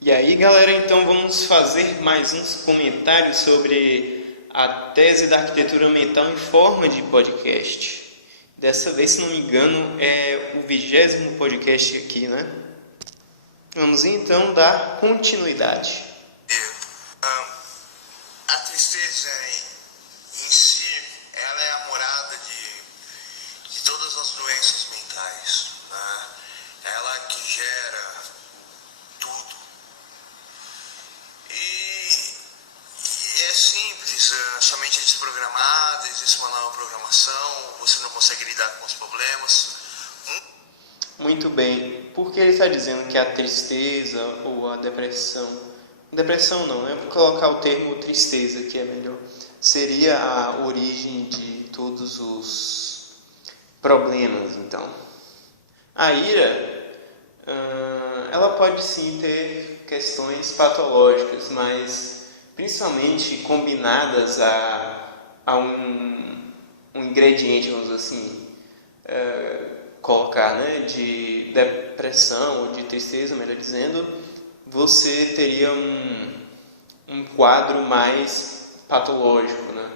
E aí, galera, então vamos fazer mais uns comentários sobre a tese da arquitetura mental em forma de podcast. Dessa vez, se não me engano, é o 20º podcast aqui, né? Vamos então dar continuidade. A tristeza em si, ela é a morada de todas as doenças mentais, né? Ela que gera tudo. E é simples, somente desprogramada, existe uma nova programação, você não consegue lidar com os problemas. Muito bem, porque ele está dizendo que a tristeza ou a depressão não, né? Vou colocar o termo tristeza, que é melhor, seria a origem de todos os problemas, então. A ira, ela pode sim ter questões patológicas, mas principalmente combinadas a um ingrediente, vamos assim, colocar, né, de depressão ou de tristeza, melhor dizendo, você teria um quadro mais patológico, né?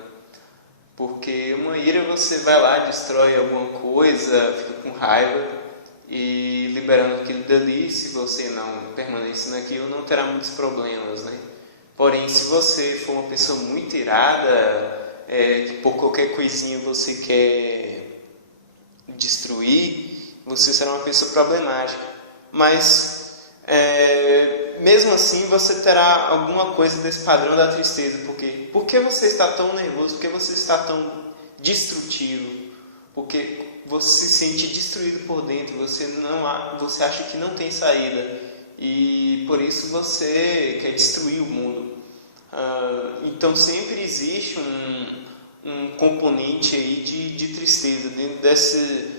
Porque uma ira você vai lá, destrói alguma coisa, fica com raiva e liberando aquilo dali, se você não permanece naquilo, não terá muitos problemas, né? Porém, se você for uma pessoa muito irada, que por qualquer coisinha você quer destruir, você será uma pessoa problemática. Mas, mesmo assim, você terá alguma coisa desse padrão da tristeza. Por que você está tão nervoso? Por que você está tão destrutivo? Porque você se sente destruído por dentro, você acha que não tem saída. E por isso você quer destruir o mundo. Então sempre existe um componente aí de tristeza dentro dessa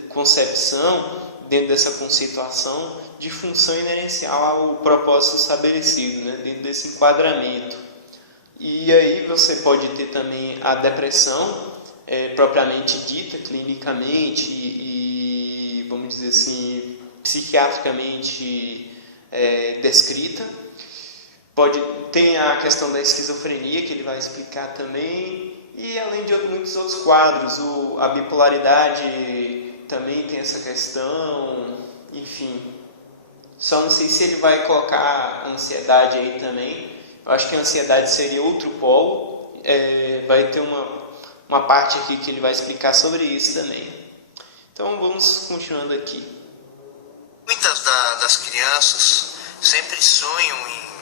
concepção, dentro dessa conceituação de função inerencial ao propósito estabelecido, né? Dentro desse enquadramento. E aí você pode ter também a depressão, propriamente dita, clinicamente e vamos dizer assim, psiquiatricamente descrita. Tem a questão da esquizofrenia, que ele vai explicar também, e além de muitos outros quadros, a bipolaridade também tem essa questão, enfim. Só não sei se ele vai colocar a ansiedade aí também. Eu acho que a ansiedade seria outro polo. Vai ter uma parte aqui que ele vai explicar sobre isso também. Então vamos continuando aqui. Muitas das crianças sempre sonham em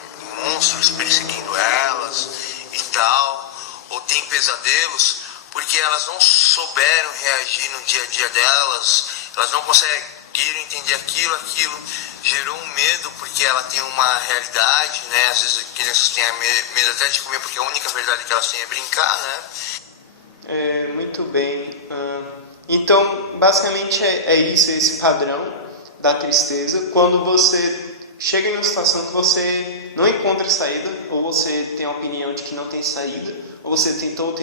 monstros perseguindo elas e tal, ou tem pesadelos porque elas não souberam reagir no dia a dia delas, elas não conseguiram entender aquilo gerou um medo porque ela tem uma realidade, né? Às vezes as crianças têm medo até de comer porque a única verdade que elas têm é brincar, né? Muito bem. Então, basicamente é isso, esse padrão da tristeza, quando você chega em uma situação que você não encontra saída, ou você tem a opinião de que não tem saída, ou você tentou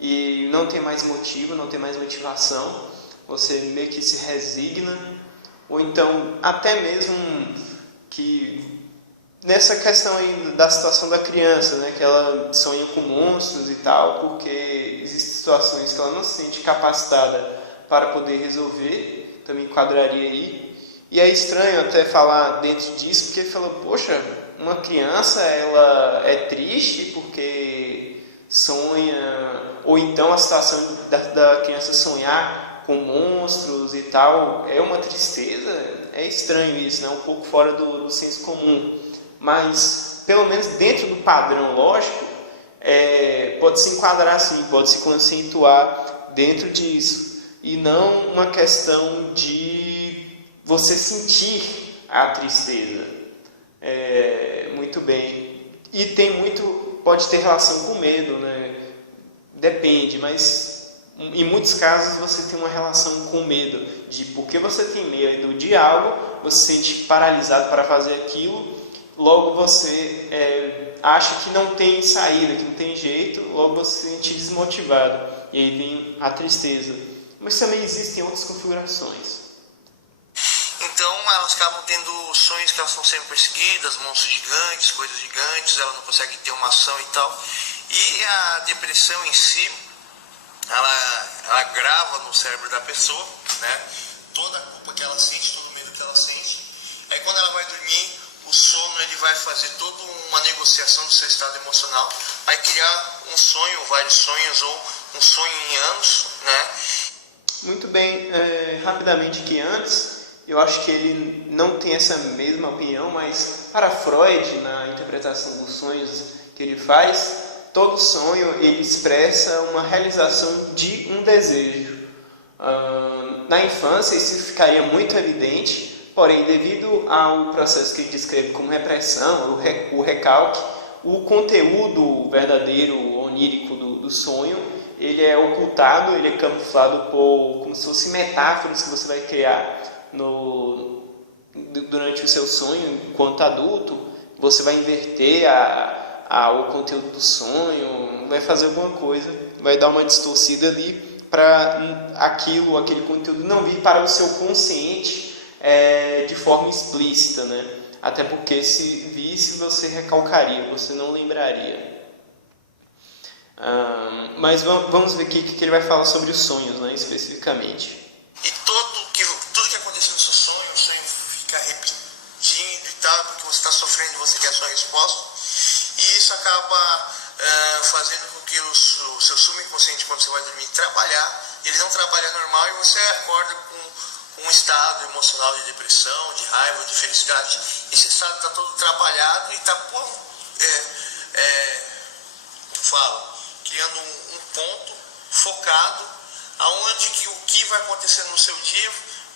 e não tem mais motivo, não tem mais motivação, você meio que se resigna, ou então até mesmo que nessa questão aí da situação da criança, né, que ela sonha com monstros e tal, porque existem situações que ela não se sente capacitada para poder resolver, também enquadraria aí. E é estranho até falar dentro disso, porque fala, poxa, uma criança ela é triste porque sonha, ou então a situação da criança sonhar com monstros e tal, é uma tristeza. É estranho isso, né? Um pouco fora do senso comum. Mas, pelo menos dentro do padrão lógico, pode se enquadrar assim, pode se conceituar dentro disso. E não uma questão de você sentir a tristeza. Muito bem. E pode ter relação com medo, né? Depende, mas em muitos casos você tem uma relação com medo. De porque você tem medo de algo, você se sente paralisado para fazer aquilo, logo você acha que não tem saída, que não tem jeito, logo você se sente desmotivado. E aí vem a tristeza. Mas também existem outras configurações. Então elas acabam tendo sonhos que elas estão sendo perseguidas, monstros gigantes, coisas gigantes, ela não consegue ter uma ação e tal. E a depressão em si, ela grava no cérebro da pessoa, né? Toda a culpa que ela sente, todo o medo que ela sente. Aí quando ela vai dormir, o sono ele vai fazer toda uma negociação do seu estado emocional, vai criar um sonho, vários sonhos ou um sonho em anos, né? Muito bem, rapidamente aqui antes, eu acho que ele não tem essa mesma opinião, mas para Freud, na interpretação dos sonhos que ele faz, todo sonho ele expressa uma realização de um desejo. Na infância isso ficaria muito evidente, porém devido ao processo que ele descreve como repressão, o recalque, o conteúdo verdadeiro, onírico do sonho, ele é ocultado, ele é camuflado por como se fossem metáforas que você vai criar durante o seu sonho enquanto adulto. Você vai inverter o conteúdo do sonho, vai fazer alguma coisa, vai dar uma distorcida ali para aquele conteúdo não vir para o seu consciente de forma explícita, né? Até porque se visse você recalcaria, você não lembraria. Mas vamos ver aqui o que ele vai falar sobre os sonhos, né, especificamente. E tudo que acontece no seu sonho, o sonho fica repetindo e tal, porque você está sofrendo e você quer a sua resposta. E isso acaba fazendo com que o seu subconsciente, quando você vai dormir, ele não trabalha normal e você acorda com um estado emocional de depressão, de raiva, de felicidade. Esse estado está todo trabalhado e está criando um ponto focado aonde que o que vai acontecer no seu dia,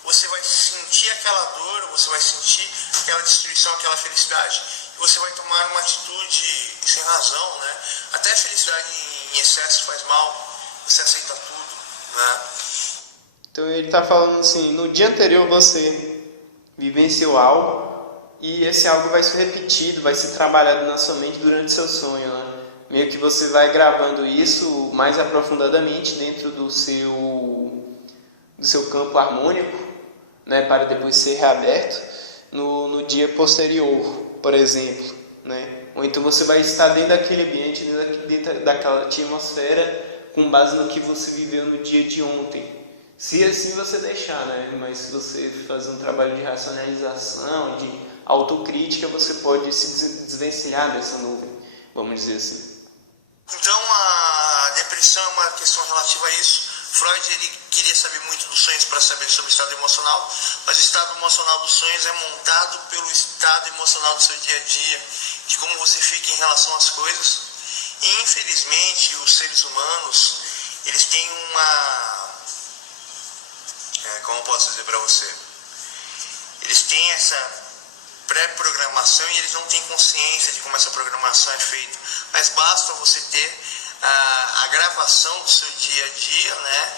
você vai sentir aquela dor, você vai sentir aquela destruição, aquela felicidade, e você vai tomar uma atitude sem razão, né? Até a felicidade em excesso faz mal, você aceita tudo, né? Então ele está falando assim, no dia anterior você vivenciou algo e esse algo vai ser repetido, vai ser trabalhado na sua mente durante seu sonho, né? Meio que você vai gravando isso mais aprofundadamente dentro do seu campo harmônico, né, para depois ser reaberto no dia posterior, por exemplo, né? Ou então você vai estar dentro daquele ambiente, dentro daquela atmosfera, com base no que você viveu no dia de ontem. Se assim você deixar, né? Mas se você fazer um trabalho de racionalização, de autocrítica, você pode se desvencilhar dessa nuvem, vamos dizer assim. Então a depressão é uma questão relativa a isso. Freud ele queria saber muito dos sonhos para saber sobre o estado emocional, mas o estado emocional dos sonhos é montado pelo estado emocional do seu dia a dia, de como você fica em relação às coisas. E infelizmente os seres humanos, eles têm como eu posso dizer para você? Eles têm essa pré-programação e eles não têm consciência de como essa programação é feita. Mas basta você ter a gravação do seu dia a dia, né?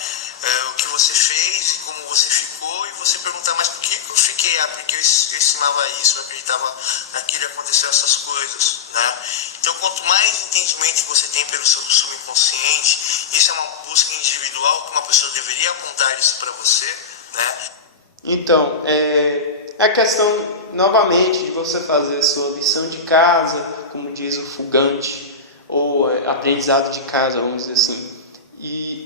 O que você fez e como você ficou, e você perguntar, mas por que eu fiquei? Porque eu estimava isso, eu acreditava naquilo e aconteceu essas coisas, né? Então, quanto mais entendimento você tem pelo seu subconsciente, isso é uma busca individual que uma pessoa deveria apontar isso para você, né? Então, a questão, novamente, de você fazer a sua lição de casa, como diz o Fugante, ou aprendizado de casa, vamos dizer assim,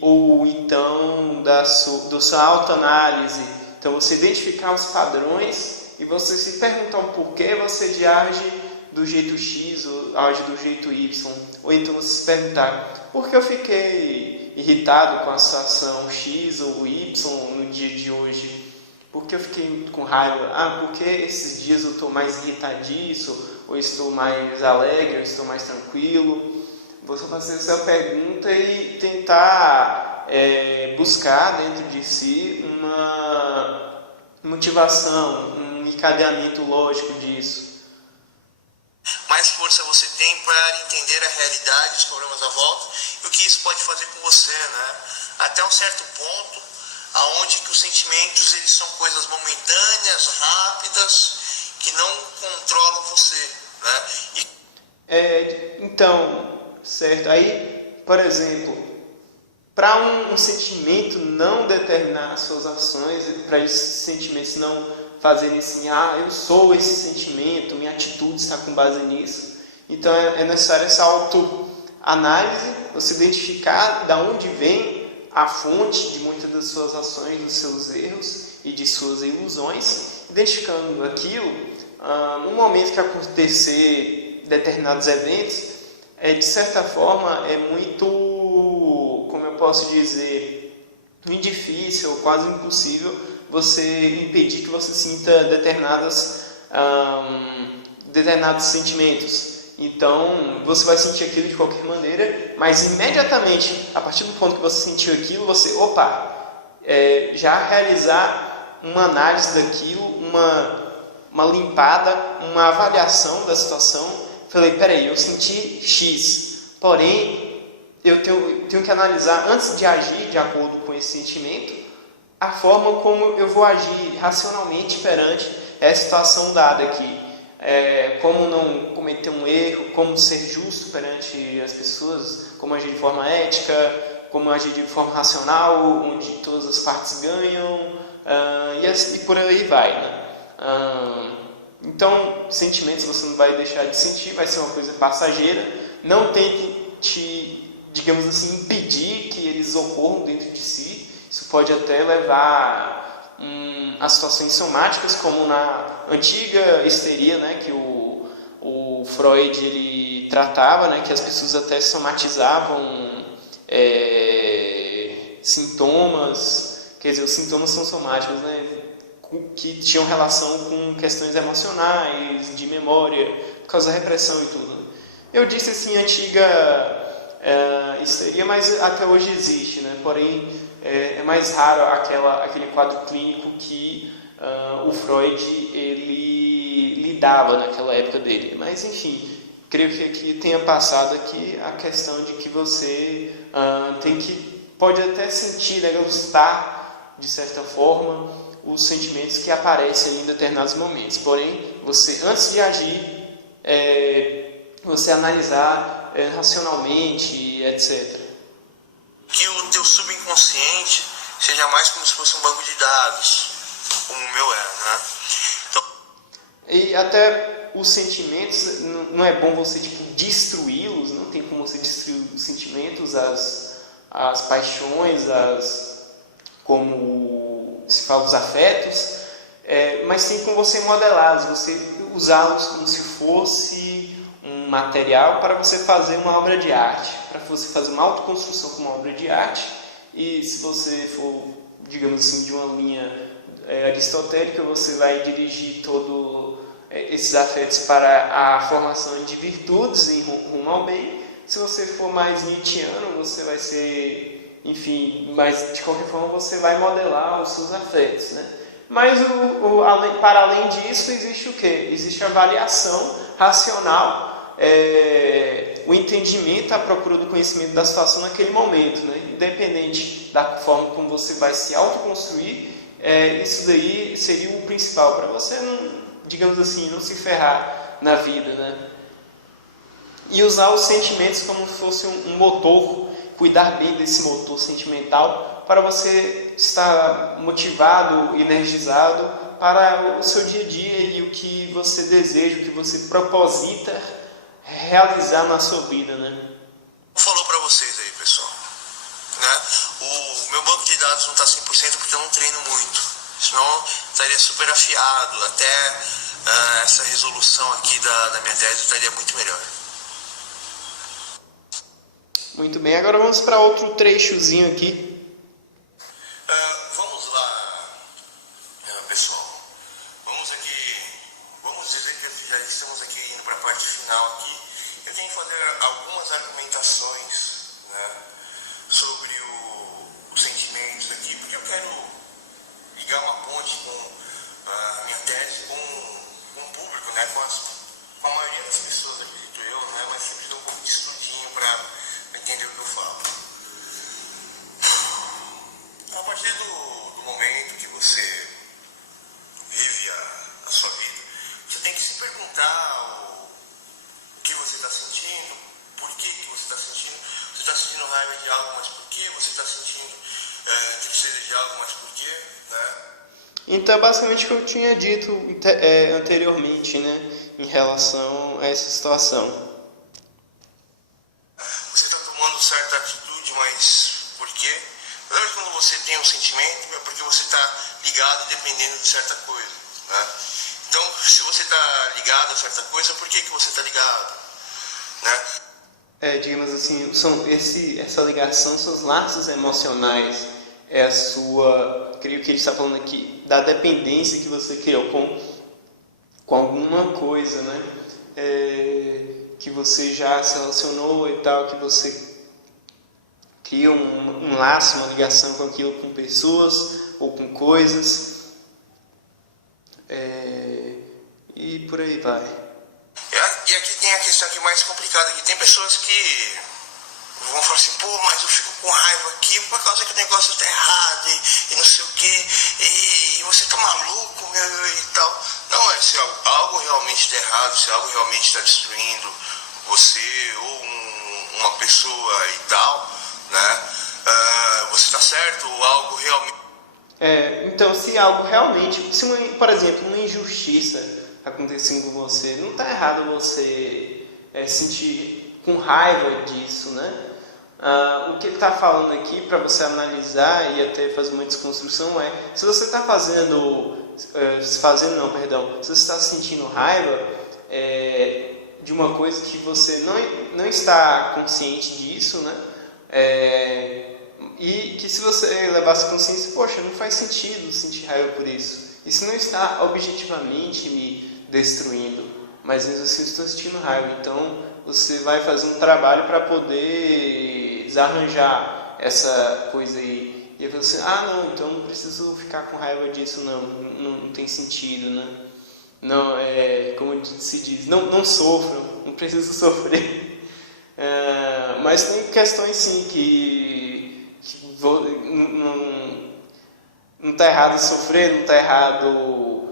ou então da sua autoanálise. Então, você identificar os padrões e você se perguntar o porquê você age do jeito X ou age do jeito Y. Ou então você se perguntar, por que eu fiquei irritado com a situação X ou Y no dia de hoje? Por que eu fiquei com raiva? Porque esses dias eu estou mais irritadiço, ou estou mais alegre, ou estou mais tranquilo. Você fazer essa pergunta e tentar buscar dentro de si uma motivação, um encadeamento lógico disso. Mais força você tem para entender a realidade, os problemas à volta, e o que isso pode fazer com você, né? Até um certo ponto, aonde que os sentimentos eles são coisas momentâneas, rápidas, que não controlam você, né? Então, certo? Aí, por exemplo, para um sentimento não determinar as suas ações, para esses sentimentos não fazerem assim, eu sou esse sentimento, minha atitude está com base nisso. Então é necessário essa autoanálise, você identificar da onde vem a fonte de muitas das suas ações, dos seus erros e de suas ilusões. Identificando aquilo, no momento que acontecer determinados eventos, de certa forma é muito, como eu posso dizer, muito difícil ou quase impossível você impedir que você sinta determinados sentimentos. Então, você vai sentir aquilo de qualquer maneira, mas imediatamente, a partir do ponto que você sentiu aquilo, você, já realizar uma análise daquilo, uma limpada, uma avaliação da situação. Falei, peraí, eu senti X, porém, eu tenho que analisar, antes de agir de acordo com esse sentimento, a forma como eu vou agir racionalmente perante essa situação dada aqui. Como não cometer um erro, como ser justo perante as pessoas, como agir de forma ética, como agir de forma racional, onde todas as partes ganham, e por aí vai, né? Então, sentimentos você não vai deixar de sentir, vai ser uma coisa passageira. Não tente digamos assim, impedir que eles ocorram dentro de si. Isso pode até levar a situações somáticas, como na antiga histeria, né, que o Freud ele tratava, né, que as pessoas até somatizavam sintomas, quer dizer, os sintomas são somáticos, né, que tinham relação com questões emocionais, de memória, por causa da repressão e tudo. Eu disse assim, antiga histeria, mas até hoje existe, né? Porém, é mais raro aquele quadro clínico que o Freud ele lidava naquela época dele. Mas, enfim, creio que aqui tenha passado aqui a questão de que você pode até sentir, né, gostar, de certa forma, os sentimentos que aparecem em determinados momentos. Porém, você, antes de agir, você analisar racionalmente, etc. Que o teu subconsciente seja mais como se fosse um banco de dados, como o meu é, né? Então... E até os sentimentos, não é bom você destruí-los, não tem como você destruir os sentimentos, as paixões, como se fala, os afetos, mas tem como você modelá-los, você usá-los como se fosse um material para você fazer uma obra de arte, para você fazer uma autoconstrução com uma obra de arte. E se você for, digamos assim, de uma linha aristotélica, você vai dirigir todos esses afetos para a formação de virtudes em rumo ao bem. Se você for mais nietzschiano, você vai ser, enfim, mas de qualquer forma você vai modelar os seus afetos, né? Mas para além disso existe o quê? Existe a avaliação racional, o entendimento, a procura do conhecimento da situação naquele momento, né? Independente da forma como você vai se autoconstruir, isso daí seria o principal para você não, digamos assim, não se ferrar na vida, né? E usar os sentimentos como se fosse um motor, cuidar bem desse motor sentimental para você estar motivado, energizado para o seu dia a dia e o que você deseja, o que você proposita realizar na sua vida, né? Falou para vocês aí, pessoal, né? O meu banco de dados não está 100% porque eu não treino muito, senão estaria super afiado, até essa resolução aqui da minha tese estaria muito melhor. Muito bem, agora vamos para outro trechozinho aqui. Vamos lá, pessoal. Vamos dizer que já estamos aqui indo para a parte final aqui. Eu tenho que fazer algumas argumentações, né, sobre os sentimentos aqui, porque eu quero ligar uma ponte com a minha tese com o público, né, com a maioria das pessoas, acredito eu, né, mas sempre dou um pouco de estudinho para entender o que eu falo. A partir do momento que você vive a sua vida, você tem que se perguntar o que você está sentindo, por que você está sentindo. Você está sentindo raiva de algo, mas por que? Você está sentindo tristeza de algo, mas por quê? Né? Então, basicamente o que eu tinha dito anteriormente, né, em relação a essa situação. Você está tomando certa atitude, mas por quê? Na verdade, quando você tem um sentimento, é porque você está ligado dependendo de certa coisa, né? Então, se você está ligado a certa coisa, por que você está ligado, né? Digamos assim, essa ligação são os laços emocionais, é a sua, creio que ele está falando aqui, da dependência que você criou com alguma coisa, né? Que você já se relacionou e tal, que você cria um laço, uma ligação com aquilo, com pessoas ou com coisas, e por aí vai. E aqui tem a questão aqui mais complicada, que tem pessoas que vão falar assim, pô, mas eu fico com raiva aqui por causa que o negócio está errado e não sei o que, e você tá maluco, meu, e tal. Não, se algo realmente está errado, se algo realmente está destruindo você ou uma pessoa e tal, né, você está certo, ou algo realmente... Então, se algo realmente, por exemplo, uma injustiça acontecendo com você, não está errado você sentir com raiva disso, né? O que ele está falando aqui para você analisar e até fazer uma desconstrução se você está se você está sentindo raiva de uma coisa que você não está consciente disso, né? E que se você levasse consciência, poxa, não faz sentido sentir raiva por isso. Isso não está objetivamente me destruindo, mas mesmo assim eu estou sentindo raiva. Então você vai fazer um trabalho para poder desarranjar essa coisa aí. E aí você, não, então não preciso ficar com raiva disso, não tem sentido, né? Não, como se diz, não sofram, não preciso sofrer. Mas tem questões sim que não está errado sofrer, não está errado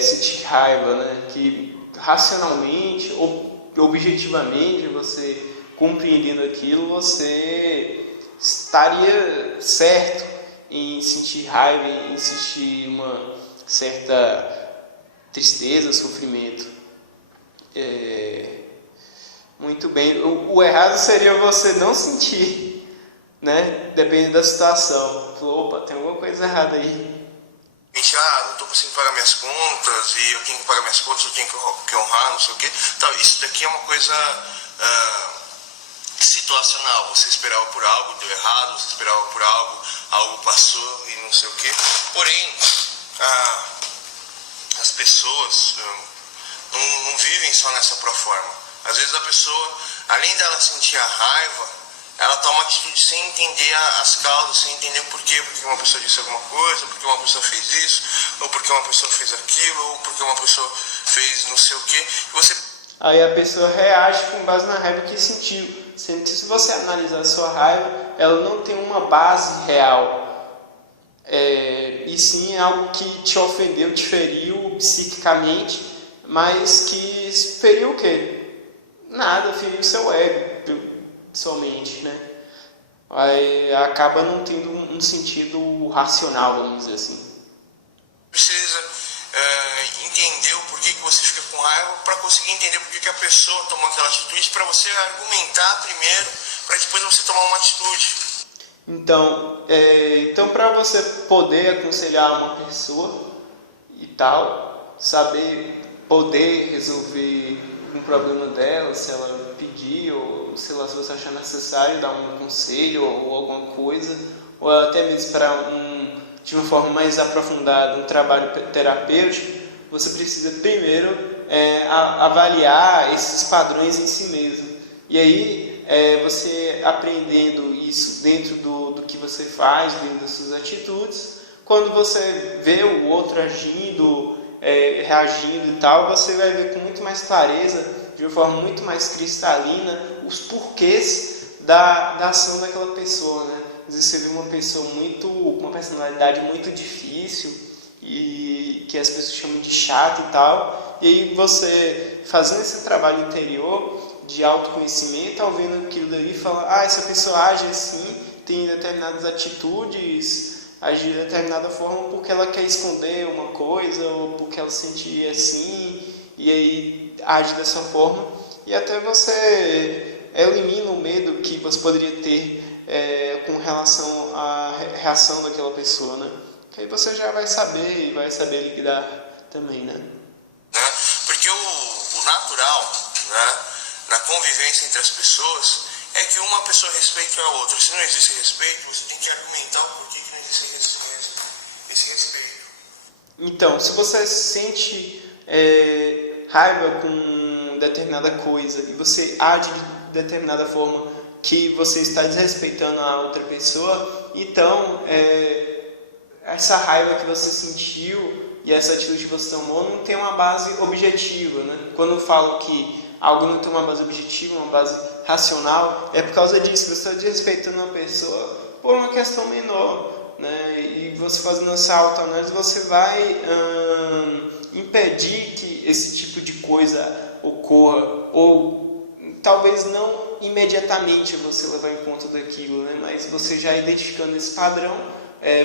sentir raiva, né? Que racionalmente ou objetivamente você compreendendo aquilo, você estaria certo em sentir raiva, em sentir uma certa tristeza, sofrimento. Muito bem. O errado seria você não sentir, né? Depende da situação. Opa, tem alguma coisa errada aí. Não estou conseguindo pagar minhas contas e eu tenho que pagar minhas contas, eu tenho que honrar, não sei o quê. Então, isso daqui é uma coisa situacional. Você esperava por algo, deu errado, você esperava por algo passou e não sei o quê. Porém, as pessoas não vivem só nessa proforma. Às vezes a pessoa, além dela sentir a raiva, ela toma atitude sem entender as causas, sem entender o porquê, porque uma pessoa disse alguma coisa, porque uma pessoa fez isso, ou porque uma pessoa fez aquilo, ou porque uma pessoa fez não sei o quê. Aí a pessoa reage com base na raiva que sentiu, sendo que se você analisar a sua raiva, ela não tem uma base real, e sim algo que te ofendeu, te feriu psiquicamente, mas que feriu o quê? Nada, feriu seu ego somente, né? Aí acaba não tendo um sentido racional, vamos dizer assim. Precisa entender o porquê que você fica com raiva para conseguir entender por que a pessoa tomou aquela atitude, para você argumentar primeiro, para depois você tomar uma atitude. Então para você poder aconselhar uma pessoa e tal, poder resolver um problema dela, se ela pedir, ou sei lá, se você achar necessário dar um conselho ou alguma coisa, ou até mesmo para de uma forma mais aprofundada um trabalho terapêutico, você precisa primeiro avaliar esses padrões em si mesmo. E aí você aprendendo isso dentro do que você faz, dentro das suas atitudes, quando você vê o outro agindo, reagindo e tal, você vai ver com muito mais clareza, de uma forma muito mais cristalina, os porquês da ação daquela pessoa, né? Às vezes você vê uma pessoa com uma personalidade muito difícil e que as pessoas chamam de chato e tal, e aí você fazendo esse trabalho interior de autoconhecimento, ao vendo aquilo dali, fala, essa pessoa age assim, tem determinadas atitudes agir de determinada forma porque ela quer esconder uma coisa ou porque ela se sente assim e aí age dessa forma, e até você elimina o medo que você poderia ter com relação à reação daquela pessoa, né? Que aí você já vai saber e vai saber lidar também, né? Porque o natural, né, na convivência entre as pessoas é que uma pessoa respeite a outra. Se não existe respeito, você tem que argumentar o porquê que não existe esse respeito. Então, se você sente raiva com determinada coisa e você age de determinada forma que você está desrespeitando a outra pessoa, então essa raiva que você sentiu e essa atitude que você tomou não tem uma base objetiva, né? Quando eu falo que algo não tem uma base objetiva, uma base racional, é por causa disso. Você está desrespeitando uma pessoa por uma questão menor, né? E você fazendo essa autoanálise, você vai impedir que esse tipo de coisa ocorra, ou talvez não imediatamente você levar em conta daquilo, né? Mas você já identificando esse padrão,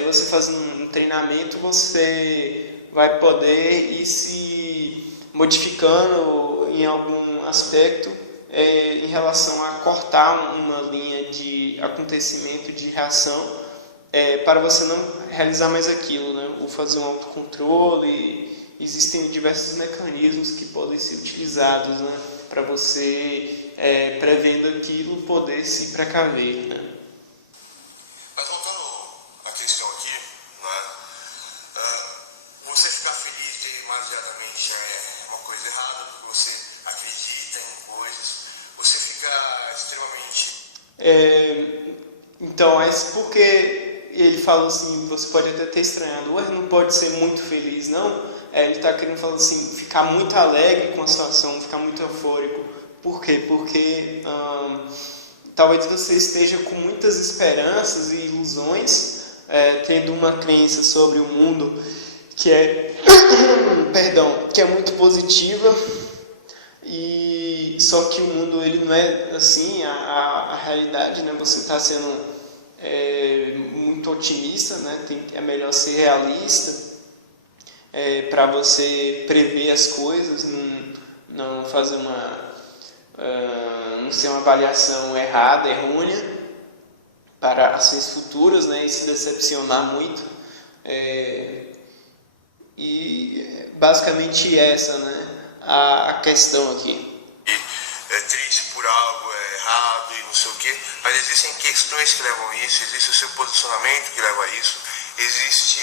você fazendo um treinamento, você vai poder ir se modificando em algum aspecto em relação a cortar uma linha de acontecimento, de reação, para você não realizar mais aquilo, né? Ou fazer um autocontrole. Existem diversos mecanismos que podem ser utilizados, né? Para você, prevendo aquilo, poder se precaver, né? Mas voltando à questão aqui, né, você ficar feliz demasiadamente é uma coisa errada, porque você acredita em coisas, você fica extremamente... Então, porque ele fala assim, você pode até ter estranhado, ué, não pode ser muito feliz, não? Ele está querendo falar assim, ficar muito alegre com a situação, ficar muito eufórico. Por quê? Porque talvez você esteja com muitas esperanças e ilusões, tendo uma crença sobre o mundo que é, que é muito positiva, e só que o mundo ele não é assim, a realidade, né? Você está sendo muito otimista, né? É melhor ser realista, para você prever as coisas, não fazer não ser uma avaliação errada, errônea para ações futuras, né? E se decepcionar muito. E basicamente essa, né? A questão aqui. É triste por algo, é errado e não sei o quê, mas existem questões que levam a isso, existe o seu posicionamento que leva a isso, existe,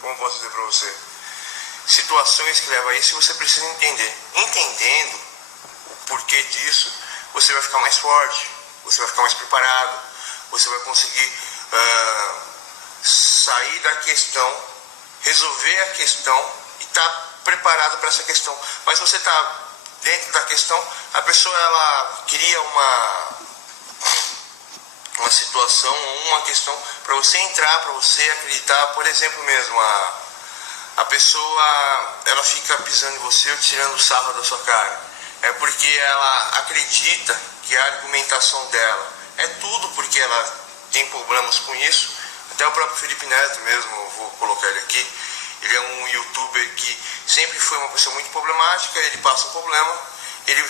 como posso dizer para você, situações que levam a isso e você precisa entender. Entendendo o porquê disso, você vai ficar mais forte, você vai ficar mais preparado, você vai conseguir sair da questão, resolver a questão e estar preparado para essa questão. Mas você está dentro da questão, a pessoa ela cria uma situação, uma questão para você entrar, para você acreditar. Por exemplo mesmo, a pessoa ela fica pisando em você ou tirando sarro da sua cara. É porque ela acredita que a argumentação dela é tudo, porque ela tem problemas com isso. Até o próprio Felipe Neto mesmo, eu vou colocar ele aqui. Ele é um youtuber que sempre foi uma pessoa muito problemática, ele passa um problema, ele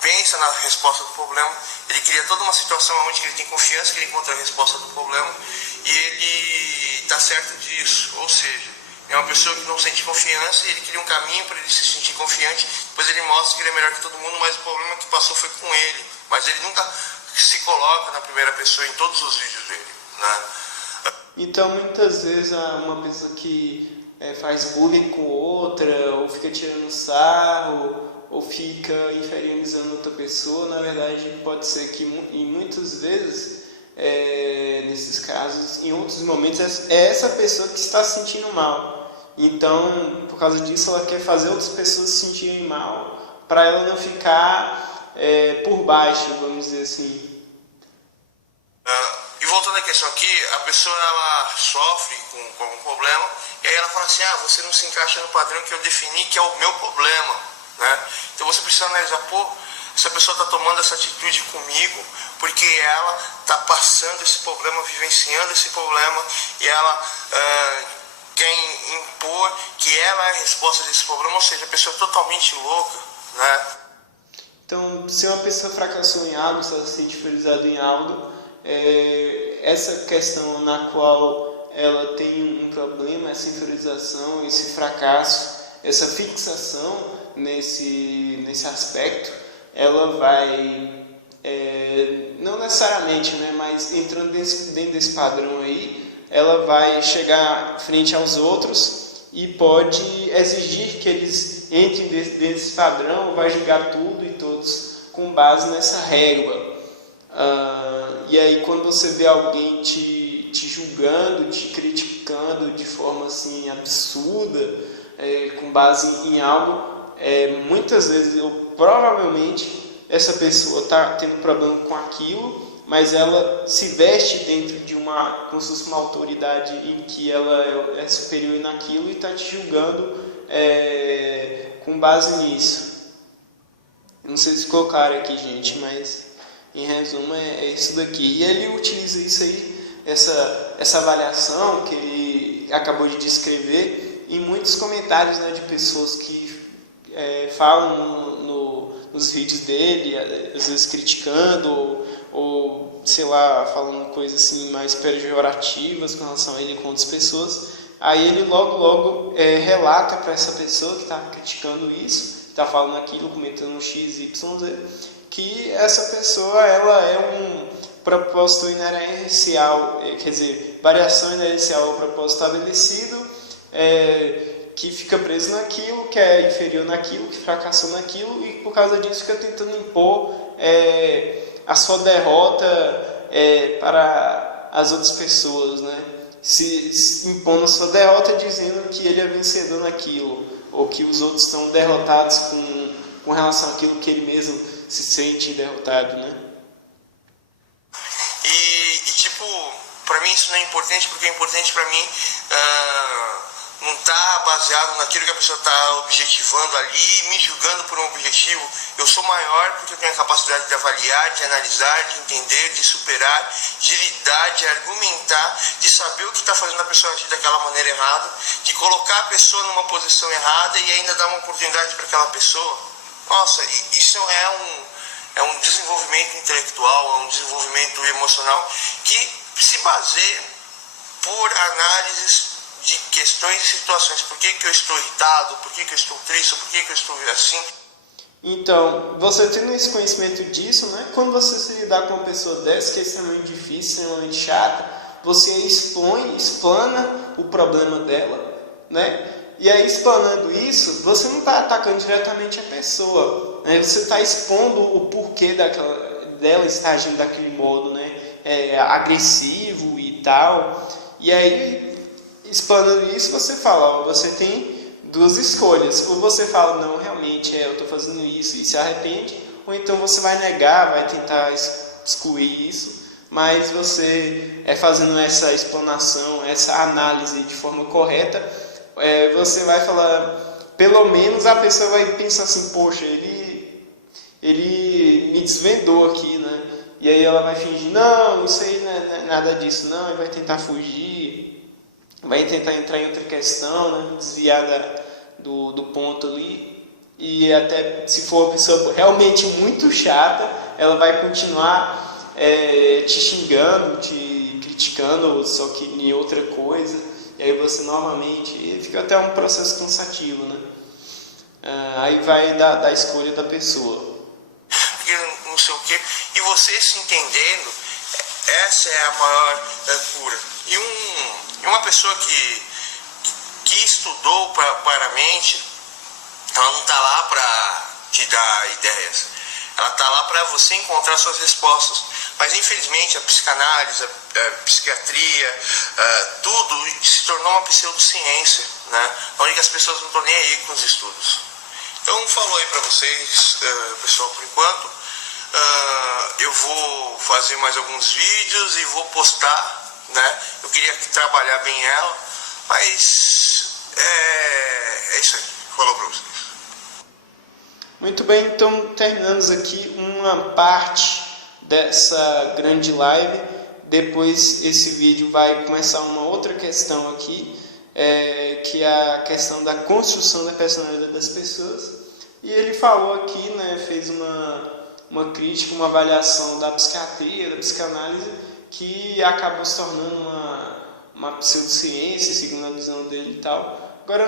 pensa na resposta do problema, ele cria toda uma situação onde ele tem confiança que ele encontra a resposta do problema e ele está certo disso. Ou seja, é uma pessoa que não sente confiança e ele cria um caminho para ele se sentir confiante, depois ele mostra que ele é melhor que todo mundo, mas o problema que passou foi com ele. Mas ele nunca se coloca na primeira pessoa em todos os vídeos dele, né? Então, muitas vezes, uma pessoa que faz bullying com outra, ou fica tirando sarro, ou fica inferiorizando outra pessoa, na verdade, pode ser que, em muitas vezes, nesses casos, em outros momentos, é essa pessoa que está se sentindo mal. Então, por causa disso, ela quer fazer outras pessoas se sentirem mal, para ela não ficar por baixo, vamos dizer assim. E voltando à questão aqui, a pessoa ela sofre com algum problema e aí ela fala assim, você não se encaixa no padrão que eu defini que é o meu problema, né? Então você precisa analisar, essa pessoa está tomando essa atitude comigo porque ela está passando esse problema, vivenciando esse problema, e ela quer impor que ela é a resposta desse problema, ou seja, a pessoa é totalmente louca, né? Então, se uma pessoa fracassou em algo, se ela se sente inferiorizada em algo, essa questão na qual ela tem um problema, essa inferiorização, esse fracasso, essa fixação nesse aspecto, ela vai, não necessariamente, né, mas entrando dentro desse padrão aí, ela vai chegar frente aos outros e pode exigir que eles entrem dentro desse padrão, vai julgar tudo e todos com base nessa régua. E aí quando você vê alguém te julgando, te criticando de forma assim absurda, com base em algo, muitas vezes, provavelmente, essa pessoa está tendo problema com aquilo, mas ela se veste dentro de como se fosse uma autoridade em que ela é superior naquilo e está te julgando com base nisso. Não sei se ficou claro aqui, gente, mas em resumo é isso daqui. E ele utiliza isso aí, essa avaliação que ele acabou de descrever, em muitos comentários, né, de pessoas que falam nos vídeos dele, às vezes criticando ou sei lá, falando coisas assim mais pejorativas com relação a ele com outras pessoas. Aí ele logo relata para essa pessoa que está criticando isso, está falando aquilo, comentando um X, Y, Z, que essa pessoa ela é um propósito inerencial, quer dizer, variação inerencial ao propósito estabelecido, que fica preso naquilo, que é inferior naquilo, que fracassou naquilo, e por causa disso fica tentando impor a sua derrota para as outras pessoas, né? Se impondo a sua derrota dizendo que ele é vencedor naquilo, ou que os outros estão derrotados com relação àquilo que ele mesmo se sente derrotado, né? E tipo, pra mim isso não é importante, porque é importante pra mim não tá baseado naquilo que a pessoa está objetivando ali, me julgando por um objetivo. Eu sou maior porque eu tenho a capacidade de avaliar, de analisar, de entender, de superar, de lidar, de argumentar, de saber o que está fazendo a pessoa agir daquela maneira errada, de colocar a pessoa numa posição errada e ainda dar uma oportunidade para aquela pessoa. Nossa, isso é um desenvolvimento intelectual, é um desenvolvimento emocional que se baseia por análises de questões e situações. Por que eu estou irritado? Por que eu estou triste? Por que eu estou assim? Então, você tendo esse conhecimento disso, né, quando você se lidar com uma pessoa dessa, que é extremamente difícil, extremamente chata, você explana o problema dela, né? E aí, explanando isso, você não está atacando diretamente a pessoa, né? Você está expondo o porquê dela estar agindo daquele modo, né? Agressivo e tal. E aí, explanando isso, você fala, ó, você tem duas escolhas. Ou você fala, não, realmente, eu estou fazendo isso e se arrepende. Ou então você vai negar, vai tentar excluir isso. Mas você, fazendo essa explanação, essa análise de forma correta, você vai falar, pelo menos a pessoa vai pensar assim, poxa, ele me desvendou aqui, né? E aí ela vai fingir, não, isso aí não é nada disso, não, e vai tentar fugir, vai tentar entrar em outra questão, né? Desviar do ponto ali, e até se for uma pessoa realmente muito chata, ela vai continuar te xingando, te criticando, só que em outra coisa, e aí você novamente, fica até um processo cansativo, né? Aí vai da escolha da pessoa. Não sei o quê, e você se entendendo, essa é a maior cura. E uma pessoa que estudou para a mente, ela não está lá para te dar ideias, ela está lá para você encontrar suas respostas. Mas infelizmente a psicanálise, a psiquiatria, tudo se tornou uma pseudociência, né? Onde as pessoas não estão nem aí com os estudos. Então falou aí para vocês, pessoal, por enquanto. Eu vou fazer mais alguns vídeos e vou postar, né? Eu queria trabalhar bem ela, mas é isso aí. Falou para vocês. Muito bem, então terminamos aqui uma parte dessa grande live. Depois esse vídeo vai começar uma outra questão aqui, que é a questão da construção da personalidade das pessoas. E ele falou aqui, né, fez uma crítica, uma avaliação da psiquiatria, da psicanálise, que acabou se tornando uma pseudociência, segundo a visão dele e tal. Agora,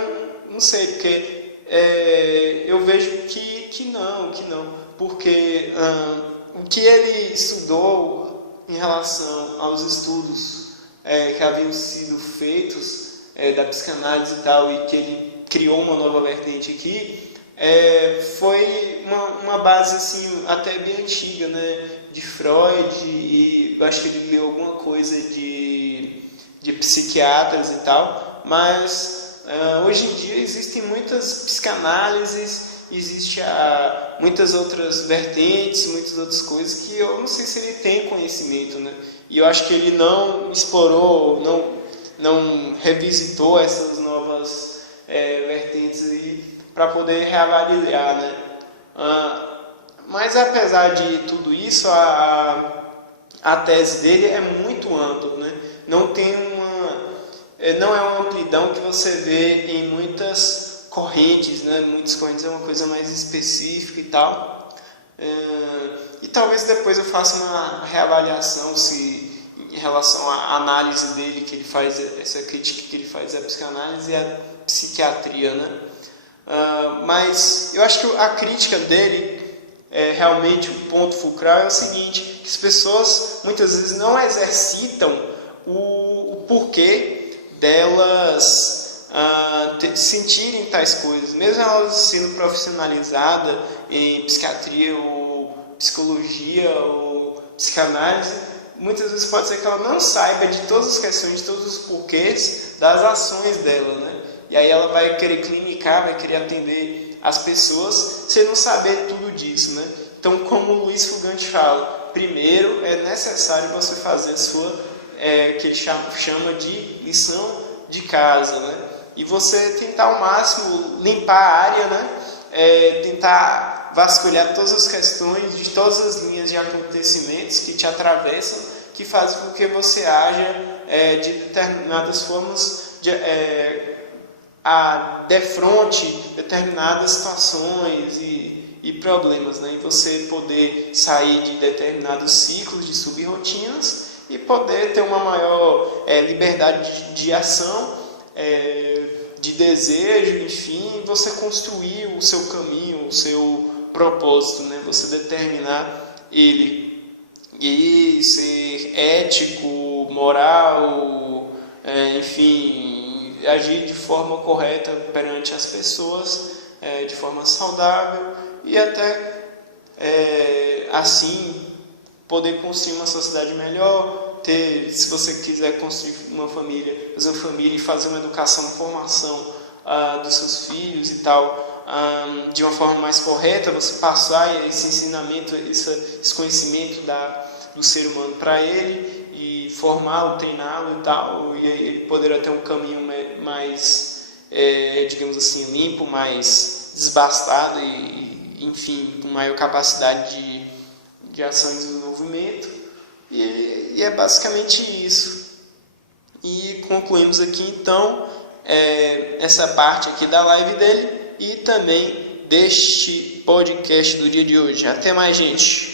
não sei, porque eu vejo que não, porque o que ele estudou em relação aos estudos que haviam sido feitos da psicanálise e tal, e que ele criou uma nova vertente aqui, foi uma base assim, até bem antiga, né, de Freud, e eu acho que ele leu alguma coisa de psiquiatras e tal, mas hoje em dia existem muitas psicanálises, existe muitas outras vertentes, muitas outras coisas que eu não sei se ele tem conhecimento, né? E eu acho que ele não explorou, não revisitou essas novas vertentes aí para poder reavaliar, né? Mas apesar de tudo isso, a tese dele é muito ampla, né? Não é uma amplidão que você vê em muitas correntes, né? Muitas correntes é uma coisa mais específica e tal. E talvez depois eu faça uma reavaliação em relação à análise dele, que ele faz, essa crítica que ele faz à psicanálise e à psiquiatria, né? Mas eu acho que a crítica dele, realmente o ponto fulcral é o seguinte, que as pessoas muitas vezes não exercitam o porquê delas sentirem tais coisas, mesmo elas sendo profissionalizadas em psiquiatria ou psicologia ou psicanálise, muitas vezes pode ser que ela não saiba de todas as questões, de todos os porquês das ações dela, né? E aí ela vai querer clinicar, vai querer atender as pessoas sem não saber tudo disso, né? Então, como o Luiz Fugante fala, primeiro é necessário você fazer a sua, que ele chama de lição de casa, né? E você tentar ao máximo limpar a área, né? Tentar vasculhar todas as questões de todas as linhas de acontecimentos que te atravessam, que fazem com que você haja de determinadas formas defronte determinadas situações e problemas, né? E você poder sair de determinados ciclos de subrrotinas e poder ter uma maior liberdade de ação, de desejo, enfim, você construir o seu caminho, o seu propósito, né? Você determinar ele e ser ético, moral, enfim, agir de forma correta perante as pessoas, de forma saudável e até assim poder construir uma sociedade melhor, se você quiser construir uma família, fazer uma família e fazer uma educação, uma formação dos seus filhos e tal, de uma forma mais correta, você passar esse ensinamento, esse conhecimento do ser humano para ele e formá-lo, treiná-lo e tal, e ele poderá ter um caminho mais, digamos assim, limpo, mais desbastado e enfim, com maior capacidade de ação e desenvolvimento. E é basicamente isso. E concluímos aqui então essa parte aqui da live dele e também deste podcast do dia de hoje. Até mais, gente!